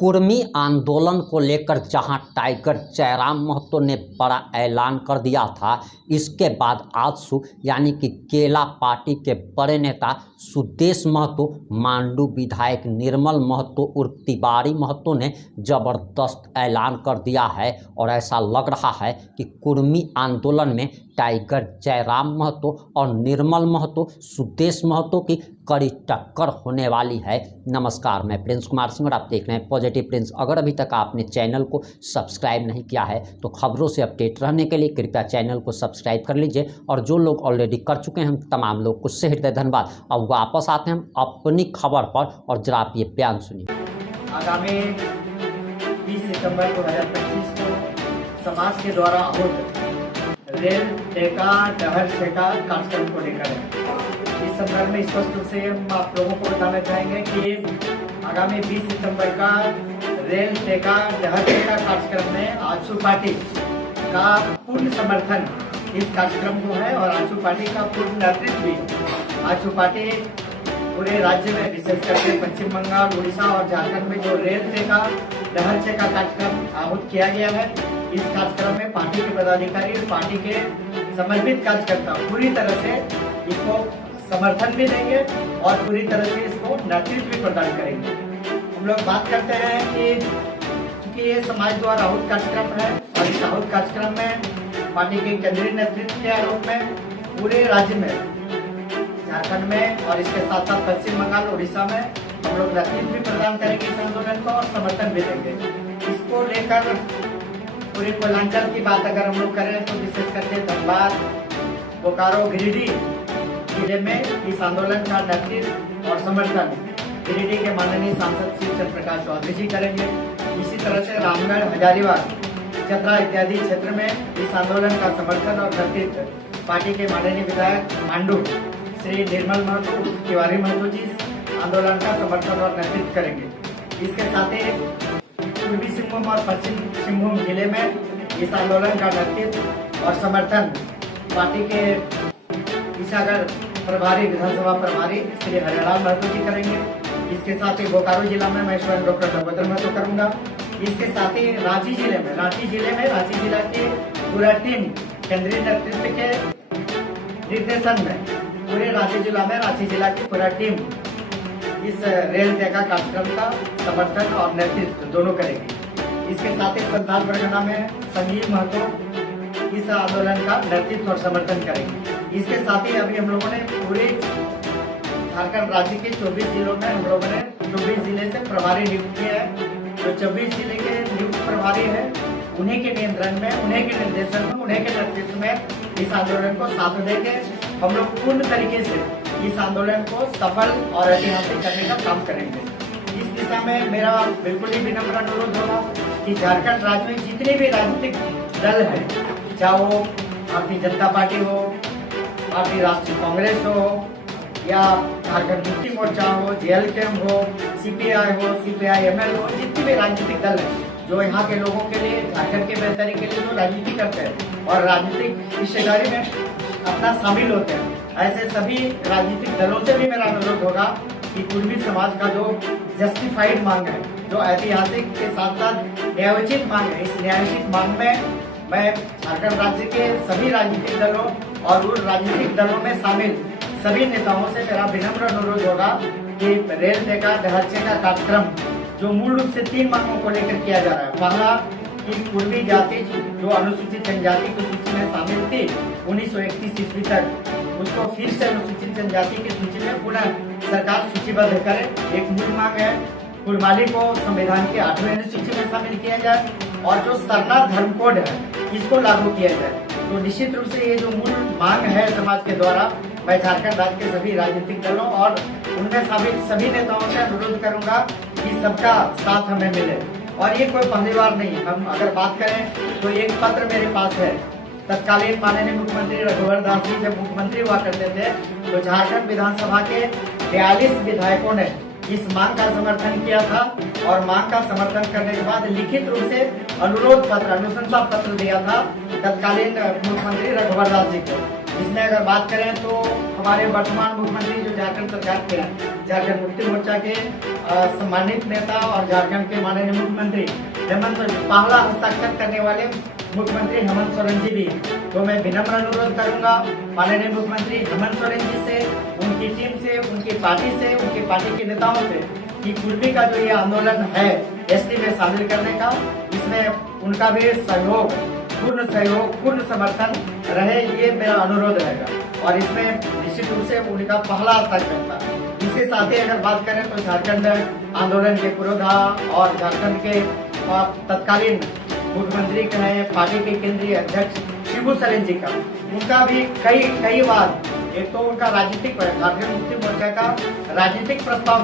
कुर्मी आंदोलन को लेकर जहां टाइगर जयराम महतो ने बड़ा ऐलान कर दिया था, इसके बाद आज यानी कि केला पार्टी के बड़े नेता सुदेश महतो, मांडू विधायक निर्मल महतो उर्फ तिवारी महतो ने जबरदस्त ऐलान कर दिया है। और ऐसा लग रहा है कि कुर्मी आंदोलन में टाइगर जयराम महतो और निर्मल महतो, सुदेश महतो की कड़ी टक्कर होने वाली है। नमस्कार, मैं प्रिंस कुमार सिंह और आप देख रहे हैं पॉजिटिव प्रिंस। अगर अभी तक आपने चैनल को सब्सक्राइब नहीं किया है तो खबरों से अपडेट रहने के लिए कृपया चैनल को सब्सक्राइब कर लीजिए। और जो लोग ऑलरेडी कर चुके हैं, हम तमाम लोग को से हृदय धन्यवाद। अब वापस आते हैं हम अपनी खबर पर और जरा आप ये बयान सुनिए। आगामी 20 सितंबर 2025 को समाज के द्वारा आहूत रेल टेका डहर छेका कार्यक्रम को लेकर इस संदर्भ में स्पष्ट रूप से हम आप लोगों को बताना चाहेंगे कि आगामी 20 सितंबर का रेल टेका डहर छेका कार्यक्रम में आजसू पार्टी का पूर्ण समर्थन इस कार्यक्रम को है और आजसू पार्टी का पूर्ण नेतृत्व भी। आजसू पार्टी पूरे राज्य में, विशेष करके पश्चिम बंगाल, उड़ीसा और झारखंड में जो रेल टेका डहर छेका कार्यक्रम आहूत किया गया है, इस कार्यक्रम में पार्टी के पदाधिकारी और पार्टी के समर्पित कार्यकर्ता पूरी तरह से इसको समर्थन भी देंगे और पूरी तरह से इसको नेतृत्व भी प्रदान करेंगे। हम लोग बात करते हैं कि चूंकि ये समाज द्वारा आहूत कार्यक्रम है और इस आहूत कार्यक्रम में पार्टी के केंद्रीय नेतृत्व के आरोप में पूरे राज्य में, झारखंड में और इसके साथ साथ पश्चिम बंगाल, उड़ीसा में हम लोग नेतृत्व भी प्रदान करेंगे इस आंदोलन को और समर्थन भी देंगे। इसको लेकर पूरे पूर्वांचल की बात अगर हम लोग करें तो विशेष करके धनबाद, बोकारो, गिरिडीह जिले में इस आंदोलन का नेतृत्व और समर्थन गिरिडीह के माननीय सांसद श्री चंद्र प्रकाश चौधरी जी करेंगे। इसी तरह से रामगढ़, हजारीबाग, चतरा इत्यादि क्षेत्र में इस आंदोलन का समर्थन और नेतृत्व पार्टी के माननीय विधायक मांडू श्री निर्मल महतो, तिवारी महतो जी आंदोलन का समर्थन और नेतृत्व करेंगे। इसके साथ ही पूर्वी सिंहभूम और पश्चिम सिंहभूम जिले में इस आंदोलन का नेतृत्व और समर्थन पार्टी के ईसागढ़ प्रभारी, विधानसभा प्रभारी श्री हरिलाल महतो जी करेंगे। इसके साथ ही बोकारो जिला में मैं स्वयं डॉक्टर दामोदर महतो करूंगा। इसके साथ ही रांची जिले में रांची जिला की पूरा टीम केंद्रीय नेतृत्व के निर्देशन में पूरे रांची जिला की पूरा टीम इस रेल टेका कार्यक्रम का समर्थन और नेतृत्व दोनों करेगी। इसके साथ ही संथाल परगना में संजीव महतो इस आंदोलन का नेतृत्व और समर्थन करेंगे। इसके साथ ही अभी हम लोगों ने पूरे झारखंड राज्य के 24 जिलों में हम लोगों ने 24 जिले से प्रभारी नियुक्त किए हैं। जो 24 जिले के नियुक्त प्रभारी है, उन्हीं के नियंत्रण में, उन्हीं के निर्देशन में, उन्हीं के नेतृत्व में इस आंदोलन को साथ देके हम लोग पूर्ण तरीके से इस आंदोलन को सफल और ऐतिहासिक करने का काम करेंगे। इस दिशा में मेरा बिल्कुल ही विनम्र अनुरोध होगा कि झारखंड राज्य में जितने भी राजनीतिक दल हैं, चाहे वो भारतीय जनता पार्टी हो, भारतीय राष्ट्रीय कांग्रेस हो या झारखंड मुक्ति मोर्चा हो, जेएलकेएम हो, सीपीआई हो, सीपीआई-एमएल हो, जितने भी राजनीतिक दल हैं जो यहाँ के लोगों के लिए, झारखंड के बेहतरी के लिए जो राजनीति करते हैं और राजनीतिक हिस्सेदारी में अपना शामिल होते हैं, ऐसे सभी राजनीतिक दलों से भी मेरा अनुरोध होगा कि कुर्मी समाज का जो जस्टिफाइड मांग है, जो ऐतिहासिक के साथ साथ न्यायोचित मांग है, इस न्यायोचित मांग में मैं झारखंड राज्य के सभी राजनीतिक दलों और उन राजनीतिक दलों में शामिल सभी नेताओं से मेरा विनम्र अनुरोध होगा कि रेल टेका डहर छेका कार्यक्रम जो मूल रूप से 3 मांगों को लेकर किया जा रहा है। पहला कि कुर्मी जाति जो अनुसूचित जनजाति की सूची में शामिल थी 1931 ईस्वी तक, उसको फिर से अनुसूचित जनजाति की सूची में पुनः सरकार सूचीबद्ध करे, एक मूल मांग है। कुर्माली को संविधान के 8वें अनुसूची में शामिल किया जाए और जो सरना धर्म कोड है, इसको लागू किया जाए। तो निश्चित रूप से ये जो मूल मांग है समाज के द्वारा, मैं झारखंड राज्य के सभी राजनीतिक दलों और उनमें शामिल सभी नेताओं से अनुरोध करूंगा कि सबका साथ हमें मिले। और ये कोई पहली बार नहीं, हम अगर बात करें तो एक पत्र मेरे पास है। तत्कालीन माननीय मुख्यमंत्री रघुवर दास जी जब मुख्यमंत्री हुआ करते थे तो झारखंड विधानसभा के 42 विधायकों ने इस मांग का समर्थन किया था और मांग का समर्थन करने के बाद लिखित रूप से अनुरोध पत्र, अनुशंसा पत्र दिया था तत्कालीन मुख्यमंत्री रघुवर दास जी को। इसमें अगर बात करें तो हमारे वर्तमान मुख्यमंत्री जो झारखंड सरकार के हैं, झारखंड मुक्ति मोर्चा के सम्मानित नेता और झारखंड के माननीय मुख्यमंत्री हेमंत सोरेन, पहला हस्ताक्षर करने वाले मुख्यमंत्री हेमंत सोरेन जी भी। तो मैं विनम्र अनुरोध करूंगा माननीय मुख्यमंत्री हेमंत सोरेन जी से, उनकी टीम से, उनकी पार्टी के नेताओं से कि कुर्मी का जो ये आंदोलन है एसटी में शामिल करने का, इसमें उनका भी सहयोग, पूर्ण समर्थन रहे, ये मेरा अनुरोध रहेगा। और इसमें निश्चित रूप से उनका पहला हस्ताक्षर था। इसके साथ ही अगर बात करें तो झारखंड आंदोलन के पुरोधा और झारखंड के तत्कालीन मुख्यमंत्री कहे, पार्टी के केंद्रीय अध्यक्ष शिबू सोरेन जी का, उनका भी कई बार, एक तो उनका राजनीतिक, झारखंड मुक्ति मोर्चा का राजनीतिक प्रस्ताव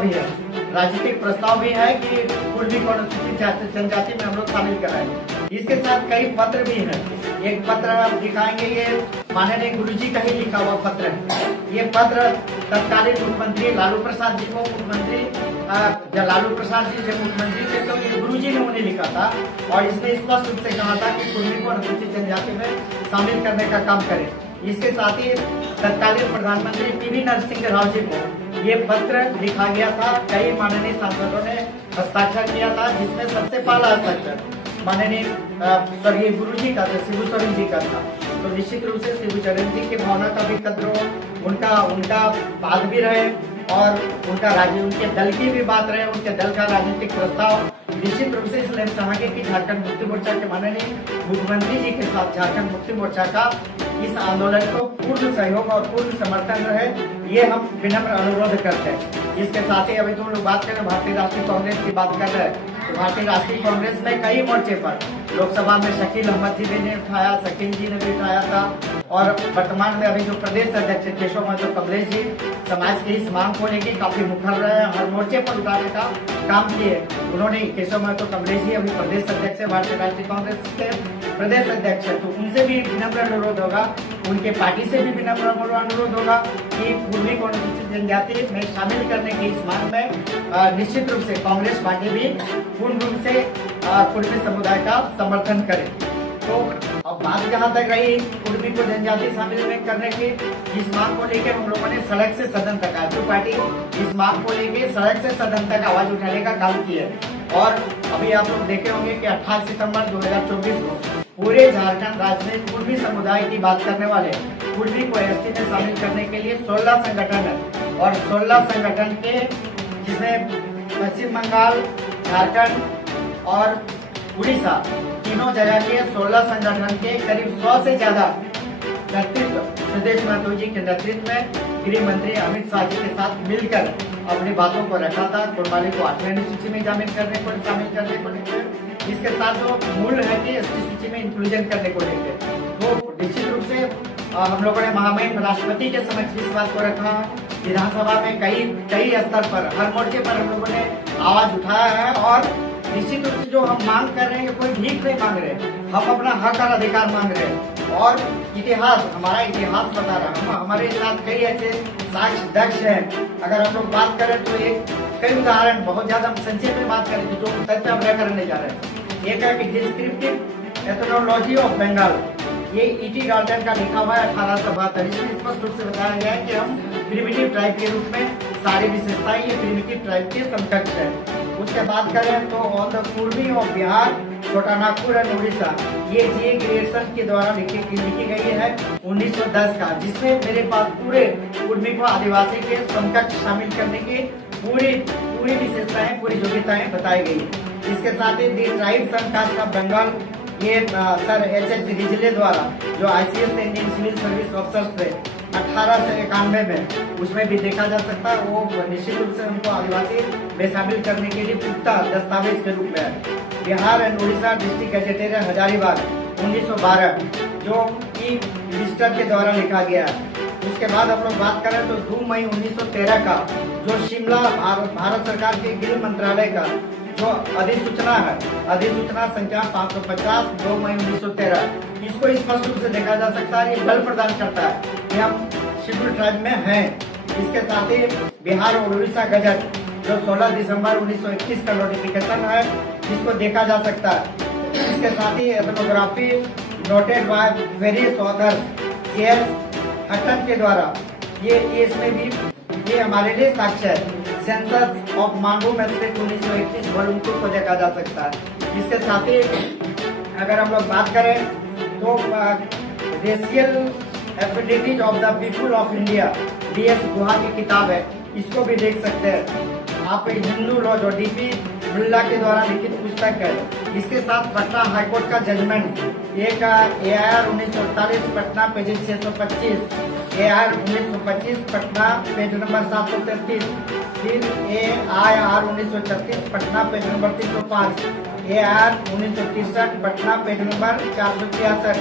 भी है कि कुर्मी को अनुसूचित जनजाति में हम लोग शामिल कराएं। इसके साथ कई पत्र भी हैं। एक पत्र आप दिखाएंगे, ये माननीय गुरुजी का ही लिखा हुआ पत्र है। ये पत्र तत्कालीन मुख्यमंत्री लालू प्रसाद जी को, लालू प्रसाद जी जब मुख्यमंत्री थे तो ये गुरुजी ने उन्हें लिखा था और इसमें स्पष्ट रूप से कहा था कि कुर्मी को अनुसूचित जनजाति में शामिल करने का काम करें। इसके साथ ही तत्कालीन प्रधानमंत्री पीवी नरसिंह राव जी को ये पत्र लिखा गया था। कई माननीय सांसदों ने हस्ताक्षर किया था, जिसमें सबसे पहला हस्ताक्षर माननीय स्वर्गीय गुरुजी का था, शिबू सोरेन जी का था। तो निश्चित रूप से शिबू सोरेन जी की भावना का भी कद्र हो, उनका बात भी रहे और उनके दल की भी बात रहे, उनके दल का राजनीतिक प्रस्ताव निश्चित रूप से। इसलिए हम चाहेंगे कि झारखंड मुक्ति मोर्चा के माननीय मुख्यमंत्री जी के साथ झारखंड मुक्ति मोर्चा का इस आंदोलन को पूर्ण सहयोग और पूर्ण समर्थन रहे, ये हम विनम्र अनुरोध करते हैं। इसके साथ ही अभी तो लोग बात करें भारतीय राष्ट्रीय कांग्रेस की बात कर रहे हैं, तो भारतीय राष्ट्रीय कांग्रेस में कई मोर्चे पर लोकसभा में शकील अहमद जी ने उठाया, शकील जी ने भी उठाया था और वर्तमान में अभी जो प्रदेश अध्यक्ष केशव महतो कमलेश जी समाज की इस मांग को लेकर काफी मुखर रहे हैं, हर मोर्चे पर उठाने का काम किए उन्होंने। केशव महतो कमलेश जी अभी प्रदेश अध्यक्ष है, भारतीय राष्ट्रीय कांग्रेस के प्रदेश अध्यक्ष है, तो उनसे भी विनम्र अनुरोध होगा, उनके पार्टी से भी विनम्र अनुरोध होगा कि कुर्मी को अनुसूचित जनजाति में शामिल करने की इस मांग में निश्चित रूप से कांग्रेस पार्टी भी पूर्ण रूप से कुर्मी समुदाय का समर्थन करे। तो अब बात जहाँ तक रही कुर्मी को जनजाति शामिल करने की, इस मांग को लेकर हम लोगों ने सड़क से सदन तक, आजू पार्टी इस मांग को लेकर सड़क से सदन तक आवाज उठाने का काम किया है। और अभी आप लोग देखे होंगे कि 28 सितंबर 2024 को पूरे झारखंड राज्य में कुर्मी समुदाय की बात करने वाले कुर्मी को एसटी में शामिल करने के लिए 16 संगठन है और 16 संगठन के, जिसमें पश्चिम बंगाल, झारखंड और उड़ीसा तीनों जगह के 16 संगठन के करीब 100 से ज्यादा नेतृत्व सुदेश महतो जी के नेतृत्व में गृह मंत्री अमित शाह जी के साथ मिलकर अपनी बातों को रखा था। कोतवाली को 8वीं अनुसूची में शामिल करने को लेकर, इसके साथ जो मूल है कि एसटी सूची में इंक्लूजन करने को लेकर, तो निश्चित रूप से हम लोगों ने महामहिम राष्ट्रपति के समक्ष इस बात को रखा। विधानसभा में कई स्तर पर, हर मोर्चे पर हम लोगों ने आवाज उठाया है और निश्चित रूप से जो हम मांग कर रहे हैं, कोई भीख नहीं मांग रहे, हम अपना हक और अधिकार मांग रहे हैं। और हमारा इतिहास बता रहा है, हमारे साथ कई ऐसे साक्ष्य दक्ष हैं। अगर हम लोग बात करें तो कई उदाहरण, बहुत ज्यादा हम संक्षेप में बात करें तो जो तथ्य हम करने जा रहे हैं, एक है कि डिस्क्रिप्टिव एथनोलॉजी ऑफ बंगाल, ये ईटी गार्डन का लिखा हुआ है 1872। इसमें स्पष्ट रूप से बताया गया है कि हम प्रिमिटिव ट्राइब के रूप में सारी विशेषताएं ये प्रिमिटिव ट्राइब के समकक्ष है। उसके बाद करें तो on the Kurmi of Bihar, छोटा नागपुर एंड उड़ीसा, ये जी ग्रेसन के द्वारा लिखी गई है 1910 का, जिसमें मेरे पास पूरे कुर्मी को आदिवासी के समकक्ष शामिल करने की पूरी विशेषताएं, पूरी योग्यताएं बताई गई। इसके साथ ही the tribes and caste of Bengal, ये सर एच.एच. रिजले द्वारा, जो ICS Indian civil service officers थे 1891 में, उसमें भी देखा जा सकता है। वो निश्चित रूप से हमको आदिवासी में शामिल करने के लिए पुख्ता दस्तावेज के रूप में है। बिहार एंड उड़ीसा डिस्ट्रिक्ट गैजेटेरियन हजारीबाग 1912, जो कि रजिस्टर के द्वारा लिखा गया है। उसके बाद हम लोग बात करें तो 2 मई 1913 का, जो शिमला भारत सरकार के गृह मंत्रालय का जो अधिसूचना है, अधिसूचना संख्या 550 2 मई 1913, इसको स्पष्ट रूप से देखा जा सकता है, ये बल प्रदान करता है कि हम शेड्यूल ट्राइब में हैं। इसके साथ ही बिहार और उड़ीसा गजट, जो 16 दिसंबर 1921 का नोटिफिकेशन है, जिसको देखा जा सकता है। इसके साथ ही ethnography noted by various author J.S. Hutton के द्वारा, ये इसमें भी ये हमारे लिए साक्ष्य है। Census of Manbhum aspect 1921 volume 2 को देखा जा सकता है। इसके साथ ही अगर हम लोग बात करें तो racial affidavit of the people of India DS गुहा की किताब है, इसको भी देख सकते हैं आप। हिंदू लॉ जो DP बिरला के द्वारा लिखित पुस्तक है। इसके साथ पटना हाईकोर्ट का जजमेंट एक AIR 1948 Patna page 625, AIR 1925 Patna page number 733, फिर AIR 1936 Patna page number 305, AIR 1963 Patna page number 466,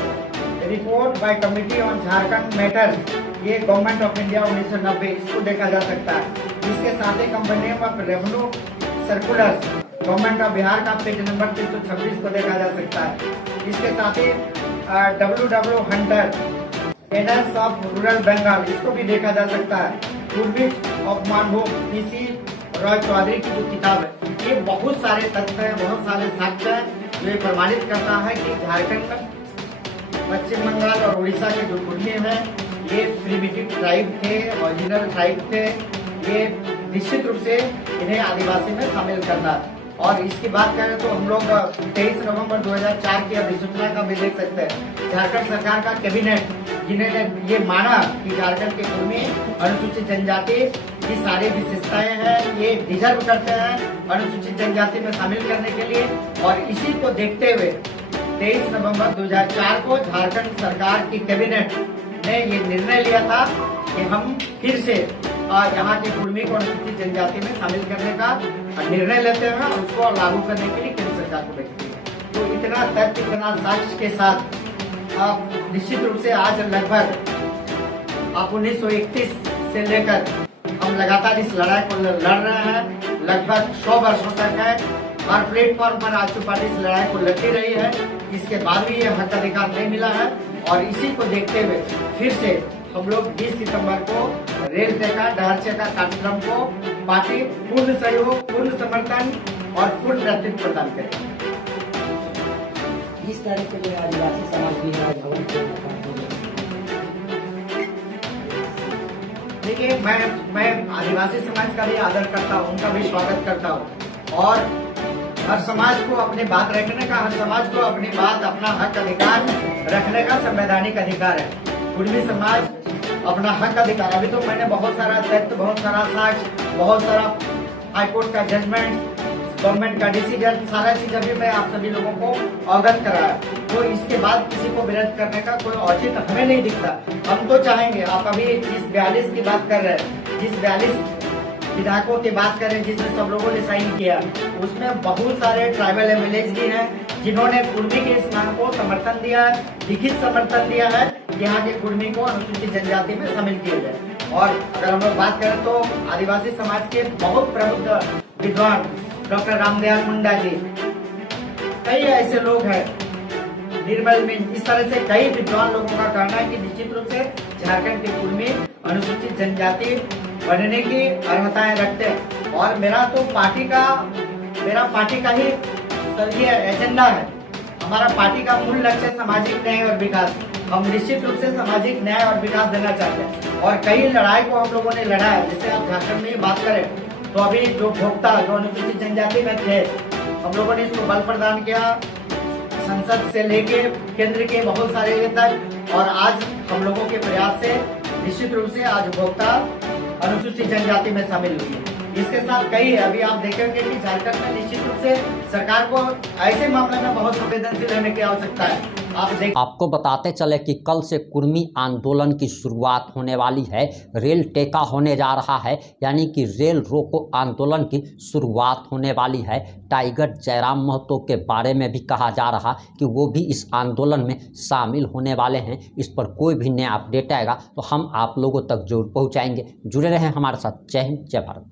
report by committee on Jharkhand matter, ये गवर्नमेंट ऑफ इंडिया 1990, इसको देखा जा सकता है। इसके साथ ही company of revenue circular government of Bihar का पेज नंबर 326 को देखा जा सकता है। इसके साथ ही W Hunter annals of rural Bengal, इसको भी देखा जा सकता है। पूर्वीज ऑफ मानभूम PC रॉय चौधरी की जो किताब है, ये बहुत सारे तथ्य हैं, बहुत सारे साक्ष्य हैं जो ये प्रमाणित करता है कि झारखंड में पश्चिम बंगाल और उड़ीसा के जो कुर्मी हैं ये प्रिमिटिव ट्राइब थे, ओरिजिनल ट्राइब थे। ये निश्चित रूप से इन्हें आदिवासी में शामिल करना। और इसकी बात करें तो हम लोग 23 नवंबर 2004 की अधिसूचना का भी देख सकते हैं। झारखंड सरकार का कैबिनेट जिन्होंने ये माना कि झारखंड के कुर्मी अनुसूचित जनजाति की सारी विशेषताएं हैं, ये डिजर्व करते हैं अनुसूचित जनजाति में शामिल करने के लिए। और इसी को देखते हुए 23 नवंबर 2004 को झारखंड सरकार की कैबिनेट ने ये निर्णय लिया था कि हम फिर से यहाँ के कुर्मी को अनुसूचित जनजाति में शामिल करने का निर्णय लेते हैं और उसको लागू करने के लिए केंद्र सरकार को भेजते हैं। तो इतना तथ्य, इतना साक्ष्य के साथ आप निश्चित रूप से आज लगभग आप 1931 से लेकर हम लगातार इस लड़ाई को लड़ रहे हैं। लगभग 100 वर्षों तक है। हर प्लेटफॉर्म पर आज पार्टी इस लड़ाई को लड़ती रही है। इसके बाद भी ये हक अधिकार नहीं मिला है। और इसी को देखते हुए फिर से हम लोग 20 सितंबर को रेल टेका डहर चेका कार्यक्रम को पार्टी पूर्ण सहयोग, पूर्ण समर्थन और पूर्ण नेतृत्व प्रदान करेगी। इस तारीख को जो आदिवासी समाज भी राजभवन देखिए, मैं आदिवासी समाज का भी आदर करता हूँ, उनका भी स्वागत करता हूँ। और हर समाज को अपनी बात रखने का, हर समाज को अपनी बात, अपना हक अधिकार रखने का संवैधानिक अधिकार है। कुर्मी समाज अपना हक अधिकार, अभी तो मैंने बहुत सारा तथ्य, बहुत सारा साक्ष्य, बहुत सारा हाईकोर्ट का जजमेंट, गवर्नमेंट का डिसीजन, सारा चीज अभी मैं आप सभी लोगों को अवगत कराया। तो इसके बाद किसी को विरोध करने का कोई औचित्य हमें नहीं दिखता। हम तो चाहेंगे, आप अभी जिस 42 की बात कर रहे हैं, जिस 42 विधायकों की बात करें जिसमें सब लोगों ने साइन किया, उसमें बहुत सारे ट्राइबल MLAs भी हैं जिन्होंने कुर्मी के इस मांग को समर्थन दिया है, लिखित समर्थन दिया है कि यहाँ के कुर्मी को अनुसूचित जनजाति में शामिल किया जाए। और अगर हम लोग बात करें तो आदिवासी समाज के बहुत प्रबुद्ध विद्वान डॉक्टर रामदयाल मुंडा जी, कई ऐसे लोग हैं, निर्मल मिंज, इस तरह से कई विद्वान लोगों का कहना है कि निश्चित रूप से झारखंड के कुर्मी अनुसूचित जनजाति बनने की अर्हताएं रखते हैं। और मेरा पार्टी का ही ये एजेंडा है। हमारा पार्टी का मूल लक्ष्य सामाजिक न्याय और विकास। हम निश्चित रूप से सामाजिक न्याय और विकास देना चाहते हैं और कई लड़ाई को हम लोगों ने लड़ा है। जैसे आप झारखंड में बात करें तो अभी जो भोक्ता जो अनुसूचित जनजाति में थे, हम लोगों ने इसको बल प्रदान किया, संसद से लेके केंद्र के बहुत सारे ये तक। और आज हम लोगों के प्रयास से निश्चित रूप से आज भोक्ता अनुसूचित जनजाति में शामिल हुई है। इसके साथ कई अभी आप देखेंगे कि झारखंड में निश्चित रूप से सरकार को ऐसे मामले में बहुत संवेदनशील रहने की आवश्यकता है। आपको बताते चले कि कल से कुर्मी आंदोलन की शुरुआत होने वाली है। रेल टेका होने जा रहा है, यानी कि रेल रोको आंदोलन की शुरुआत होने वाली है। टाइगर जयराम महतो के बारे में भी कहा जा रहा कि वो भी इस आंदोलन में शामिल होने वाले हैं। इस पर कोई भी नया अपडेट आएगा तो हम आप लोगों तक जरूर पहुंचाएंगे। जुड़े रहें हमारे साथ। जय हिंद, जय भारत।